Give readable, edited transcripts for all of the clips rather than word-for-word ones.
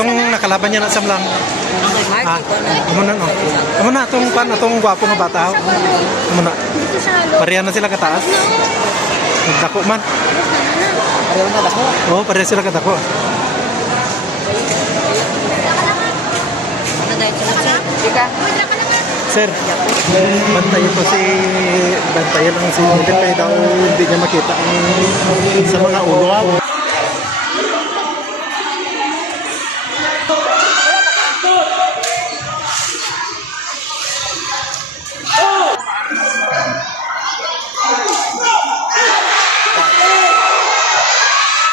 Atong nakalaban niya na sa lang. Ha? Amo na no. Amo na atong gwapo nga bata. Amo na. Pareha na sila kataas. Dako man. Pareho na dako. Oh, pareha sila kadako. Ano dahil sila? Ika. Sir, bantayan lang si Miguel kaya daw hindi niya makita sa mga ulo.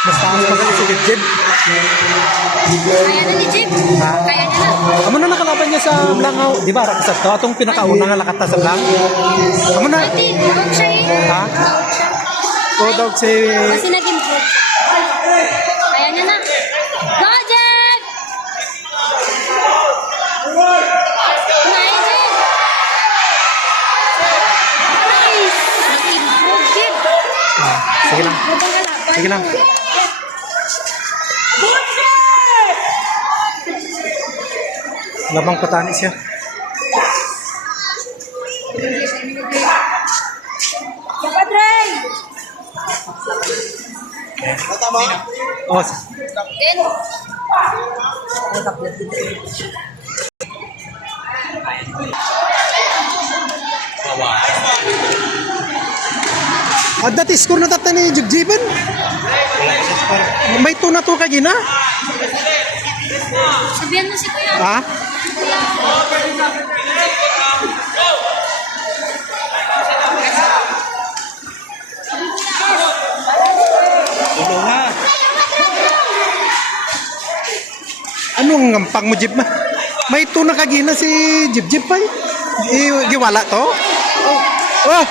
Mas taas magaling si Jib. Kaya na ni Jib. Kaya niya na. Amo na nakalaban niya sa Langaw. Di ba? Rakasat to. Atong pinakauna nga lakata sa Langaw. Amo na. Ati, huwag siya eh. Ha? O dog si... Kasi nag-improve. Kaya niya na. Go, Jib! Nice, Jib! Nice! Nag-improve, Jib. Sige lang. Mabang kalaban. Sige lang. Labang patani siya. Padre! Tama? Oh, Then, dati score na tatay ni Jibjiban. May tuna to kay gina. sabihan mo si Kuya. Ha? Ulo na. Anong ngampang mo Jib ma? May tuna kay gina si Jibjib pa. Giwala to? Oh.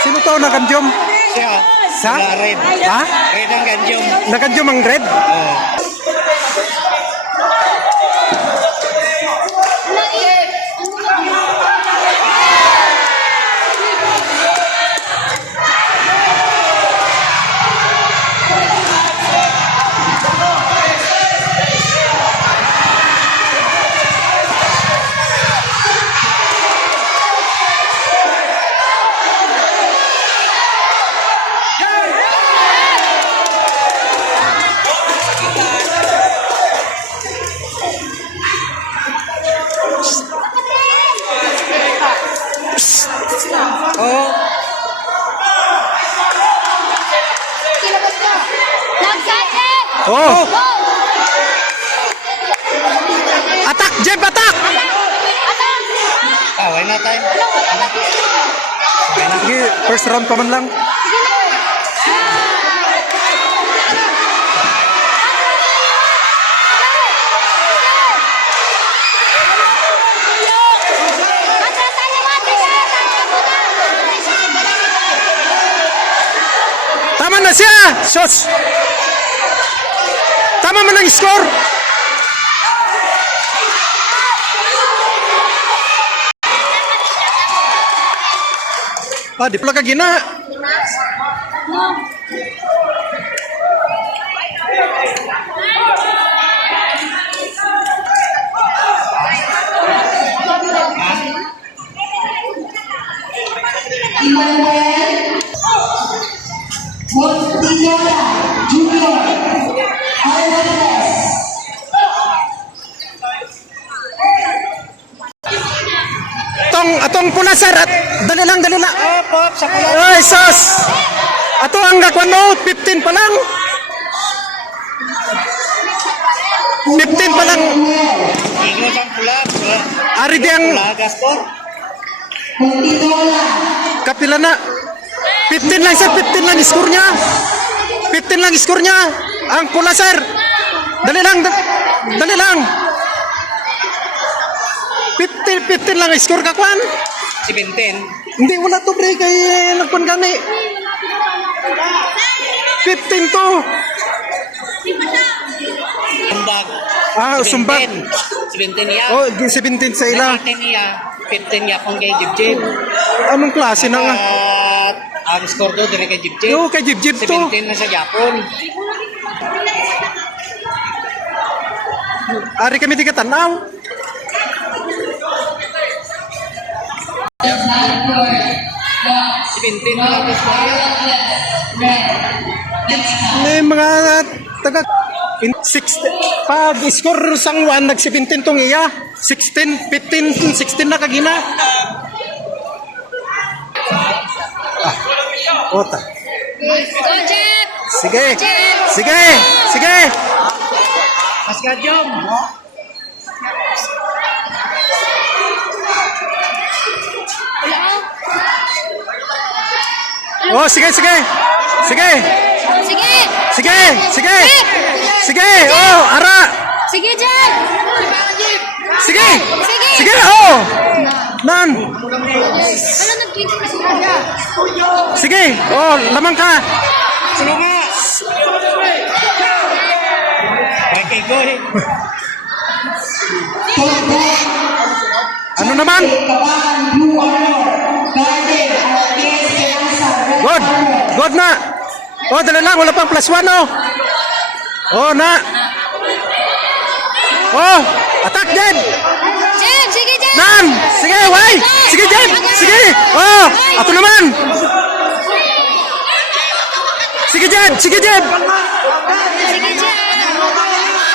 Sino to nakanjom? Siya. Sa? Red. Ha? Red ang ganjom. Nakanjom ang red? Oh. Nag-set! Oh! Go! Attack! Jib, attack! Why not tayo? Sige, first round pa man lang. Tama na siya! Shots! Tama man ang score! Di pala ka gina. Atong pula sir, dali lang. Pop, sa pula. Ay, sus! Ato ang gakwan mo, 15 pa lang. 15 pa lang. Ignos ang pula. Ari di ang Pula, Gaspor. kapila na. 15 lang sir, 15 lang score niya. 15 lang score niya. Ang pula sir. Dali lang. 15 lang score ka kwan. Si Benten. Hindi, wala to pre, kay nagpan gani. 15 to. Sumbag. Sumbag. Si Benten niya. Oh, 17 sa ila. 15 niya. 15 niya kung kay Jibjib. Anong klase na nga? At ang score do dire kay Jibjib. Yo, kay Jibjib to. 17 na sa Japon. Ari kami di katanaw. Seventeen na lang gusto niya. May mga taga in 16 pag score sang 1 nag 17 tong iya 16 15 16 na kagina ota Go, Jeff! sige sige sige Mas ka, Jom. oh sige sige sige Sige! sige sige sige oh ara Sige, Jeff! sige Sige! sige oh nan Wala nag-click na siya. sige oh lamang ka Sino nga? Okay, go ahead. ano naman good good na oh dali lang wala pang +1 oh oh na oh attack Jed Jeff! Sige, Jeff! nan sige why sige Jed sige oh ato naman sige Jed Sige, Jeff!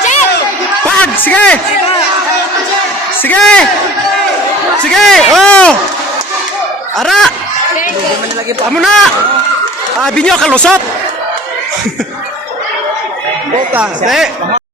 Jeff! pag sige sige sige oh ara amo na binyo kalusot Bota,